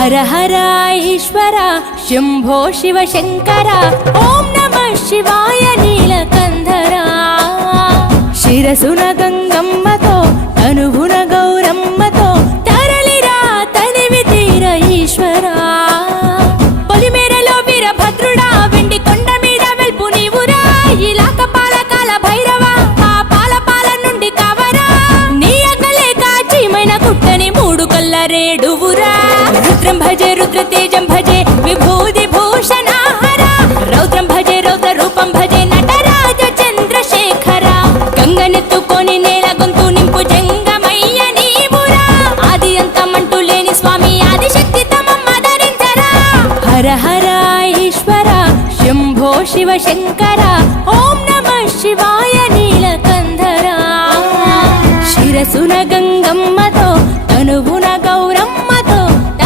హర హర ఈశ్వర శంభో శివ శంకర ఓం నమః శివాయ నీలకంధర శిరసున గంగమ్మతో తనువున గౌరమ్మతో తరలిరా తనివి తీర ఈశ్వరా పొలిమేరలో వీరభద్రుడా వెండి కొండ మీద వెల్పు నీవురా ఇలాక పాలకాల భైరవ ఆ పాల నుండి కవరా నీ అగలే కాచీమైన కుట్టని మూడు కల్ల రేడువురా రుద్రం భజే రుద్ర తేజం భజే విభూతి భూషణాహర రౌద్రం భజే రౌద్ర రూపం భజే నటరాజ చంద్రశేఖర గంగనెత్తుకొని నేల గొంతు నింపు జంగమయ్య నీవురా ఆది అంతమంటూ లేని స్వామి ఆదిశక్తి తమం ఆదరించరా హర హర ఈశ్వర శంభో శివ శంకర